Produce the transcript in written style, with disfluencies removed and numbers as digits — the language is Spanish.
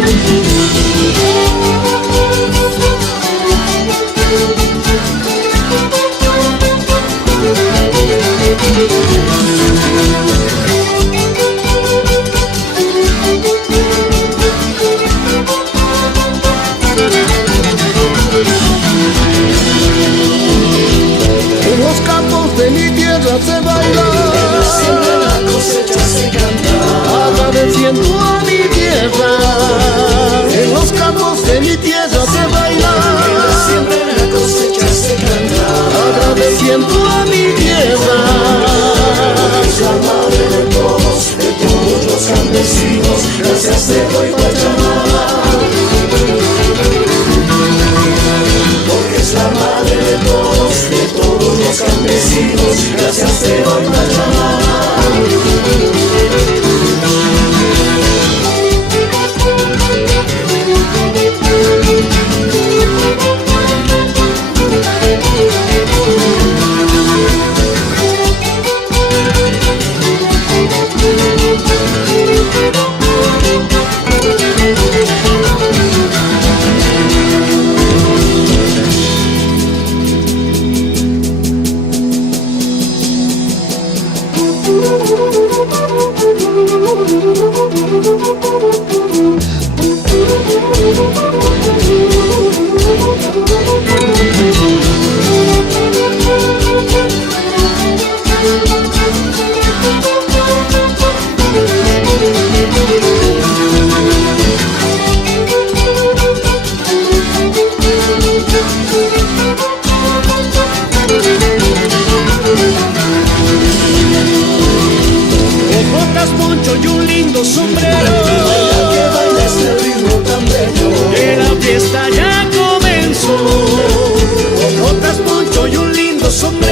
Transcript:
En los campos de mi tierra se baila, en la siembra la cosecha se canta, agradeciendo a mi tierra. En los campos de mi tierra se baila, en la siembra la cosecha se canta, agradeciendo a mi tierra. es la madre de todos los campesinos, gracias te doy Pachamama, porque es la madre de todos los campesinos, gracias te doy Pachamama. Botas, poncho y un lindo sombrero, Que baila este ritmo tan bello, que la fiesta ya comenzó. Botas, poncho y un lindo sombrero,